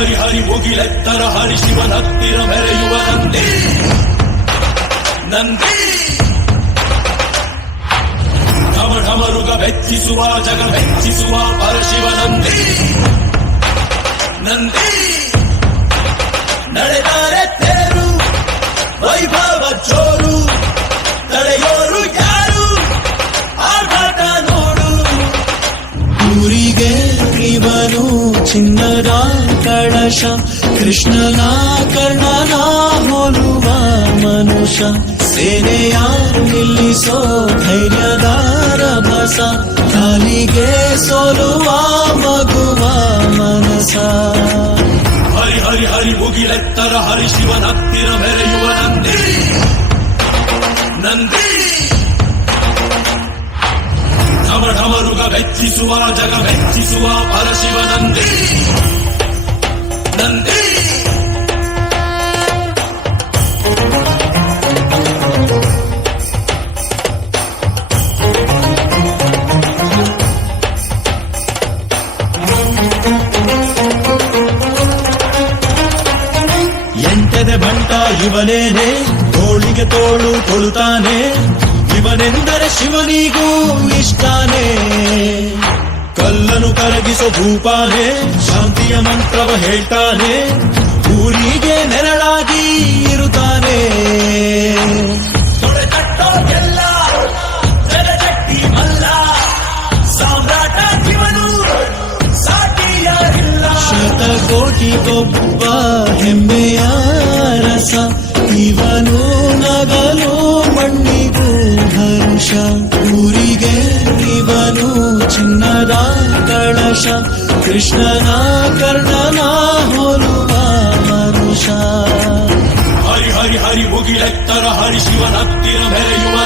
ಹರಿ ಹರಿ ಮುಗಿಲೆತ್ತರ ಹರಿ ಶಿವನ ಹತ್ತಿರ ಮೆರೆಯುವ ನಂದಿ. ನಂದಿ. ನವ ಬೆಚ್ಚಿಸುವ, ಜಗ ಬೆಚ್ಚಿಸುವ ಪರಶಿವ ನಂದಿ. ನಂದಿ. ನಡೆದಾರೆ ತೇರು, ವೈಭವ ಚೋರು ತಡೆಯೋರು ಯಾರು? ಆಘಾತ ನೋಡು. ಊರಿಗೆ ಇವನು ಚಿನ್ನದ ಕಳಶ, ಕೃಷ್ಣನ ಕರ್ಣನ ಹೋಲುವ ಮನುಷ್ಯ. ಸೇನೆಯ ನಿಲ್ಲಿಸೋ ಧೈರ್ಯದಾರ ಬಸ ಕಾಲಿಗೆ ಸೋಲುವ ಮಗುವ ಮನಸ. ಹರಿ ಹರಿ ಹರಿ ಮುಗಿಲೆತ್ತರ ಹರಿ ಶಿವನ ಹತ್ತಿರ ಬೆರೆಯುವ ನಂದಿ. ನಂದಿ. ಢಮ ಢಮರುಗ ಬೆಚ್ಚಿಸುವ ಜಗ ಬೆಚ್ಚಿಸುವ ಎಂಟದೆ ಬಂಟ ಇವನೇನೆ, ತೋಳಿಗೆ ತೋಳು ಕೊಳುತ್ತಾನೆ ಇವನೆಂದರೆ ಶಿವನಿಗೂ ಇಷ್ಟಾನೆ. ಕಲ್ಲನು ಕರಗಿಸೋ ಭೂಪಾನೆ ಶಾಂತಿಯ ಮಂತ್ರವ ಹೇಳ್ತಾನೆ, ಊರಿಗೆ ನೆರಳಾಗಿ ಇರುತ್ತಾನೆ. ಕೋಟಿ ಶತಕೋಟಿಗೊಬ್ಬ ಹೆಮ್ಮೆಯ ಹರ್ಷ ಊರಿಗೆ ಇವನು ಚಿನ್ನದ ಕಳಶ, ಕೃಷ್ಣನ ಕರ್ಣನ ಹೋಲುವ ಮನುಷ್ಯ. ಹರಿ ಹರಿ ಹರಿ ಮುಗಿಲೆತ್ತರ ಹರಿ ಶಿವನ ಹತ್ತಿರ ಮೆರೆಯುವ